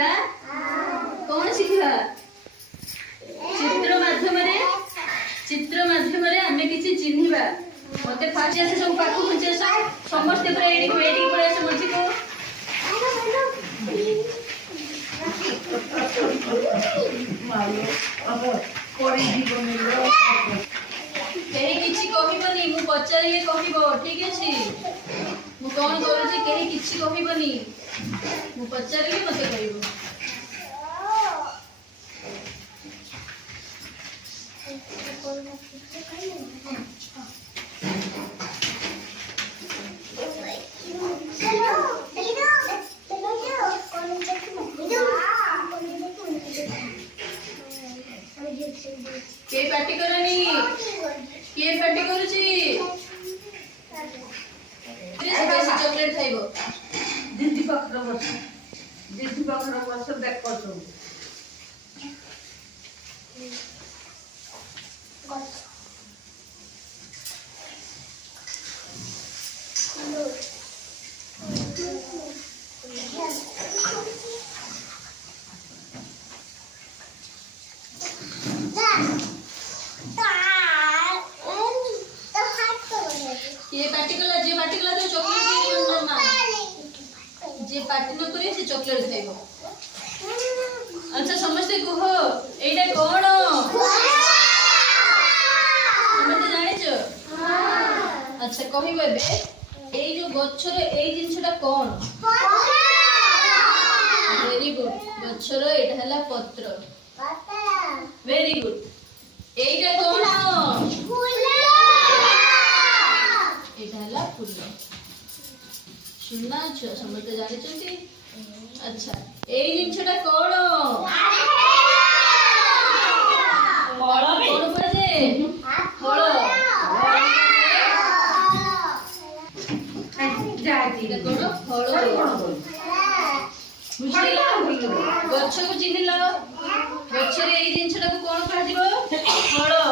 शिखिबा कौन शिखिबा चित्र माध्यम आमे किसी चिन्हिबा मते फास्ट आसे सब पाखु खुंचे समस्त पर एडी वेटिंग पर आसे मझी को मालो अब कोरी जीवन रो केही किछि कहिबनी मु पचारिले कहिबो ठीक अछि मु कोन करूची केही किछि कहिबनी मु पचारिले मते कहिबो के पार्टी करनी के पार्टी करूची चॉकलेट खाइबो दीदी पाखर बस देख कसो ये पार्टिकुलर जे पार्टिकुलर तो चॉकलेट देबो मामा जे पार्टी न करे से चॉकलेट खाइबो अच्छा समझते कहो एटा कोन समझते जानि छ अच्छा कहिबो बे ए जो गच्छर ए जिंसटा कोन वेरी गुड गच्छर एटा हला पत्र वेरी गुड एटा कोन फूल सुनना अच्छा समझते जानी चंती अच्छा ए जिंसटा कोन फल कोन पजे फल जाती कोन फल बुझिला गच्छ को चिन्हिला गच्छ रे ए जिंसटा को कोन कह दिबो फल